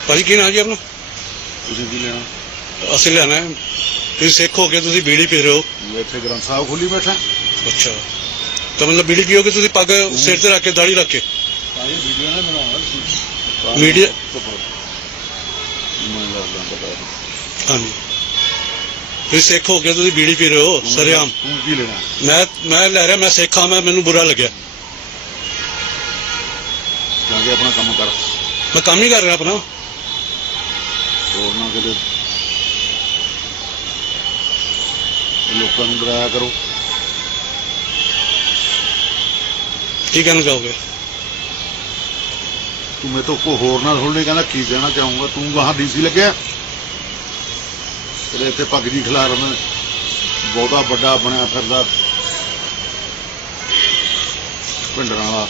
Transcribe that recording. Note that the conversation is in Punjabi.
ਭਾਜੀ ਕੀ ਨਾਂ ਜੀ ਆਪਣਾ? ਤੁਸੀਂ ਕੀ ਲੈਣਾ? ਅਸੀਂ ਲੈਣਾ ਹੈ। ਤੁਸੀਂ ਸਿੱਖ ਹੋ ਕੇ ਤੁਸੀਂ ਬੀੜੀ ਪੀ ਰਹੇ ਹੋ। ਮੈਂ ਇੱਥੇ ਗ੍ਰੰਥ ਸਾਹਿਬ ਖੋਲੀ ਬੈਠਾ। ਅੱਛਾ। ਤਾਂ ਮਤਲਬ ਬੀੜੀ ਪੀਓਗੇ ਤੁਸੀਂ ਪੱਗ ਸਿਰ ਤੇ ਰੱਖ ਕੇ ਦਾੜੀ ਰੱਖ ਕੇ? ਤਾਂ ਇਹ ਵੀਡੀਓ ਨਾ ਬਣਾਉਣਾ ਸੀ Media- ਮੈਂ ਲੱਗਦਾ ਪਤਾ। ਹਾਂਜੀ। ਤੁਸੀਂ ਸਿੱਖ ਹੋ ਕੇ ਤੁਸੀਂ ਬੀੜੀ ਪੀ ਰਹੇ ਹੋ ਸਰਿਆਮ। ਤੂੰ ਕੀ ਲੈਣਾ। ਮੈਂ ਮੈਂ ਲੈ ਰਿਹਾ ਮੈਂ ਸਿੱਖ ਹਾਂ ਮੈਂ ਮੈਨੂੰ ਬੁਰਾ ਲੱਗਿਆ। ਜਾ ਕੇ ਆਪਣਾ ਕੰਮ ਕਰ। ਮੈਂ ਕੰਮ ਹੀ ਕਰ ਰਿਹਾ ਆਪਣਾ। ਹੋਰ ਨਾ ਕਿਤੇ ਲੋਕਾਂ ਨੂੰ ਡਰਾਇਆ ਕਰੋ। ਕੀ ਕਹਿਣਾ ਚਾਹੋਗੇ? ਤੂੰ ਮੇਰੇ ਤੋਂ ਕੋ ਹੋਰ ਨਾ ਥੋੜੀ ਕਹਿੰਦਾ ਕੀ ਕਹਿਣਾ ਚਾਹੂੰਗਾ ਤੂੰ ਗਾਹਾਂ ਡੀਸੀ ਲੱਗਿਆ। ਤੇਰੇ ਇੱਥੇ ਪੱਗ ਦੀ ਖਿਲਾਰ ਮੈਂ। ਬਹੁਤਾ ਵੱਡਾ ਬਣਿਆ ਫਿਰਦਾ। ਪਿੰਡਰਾਂ ਵਾਲਾ।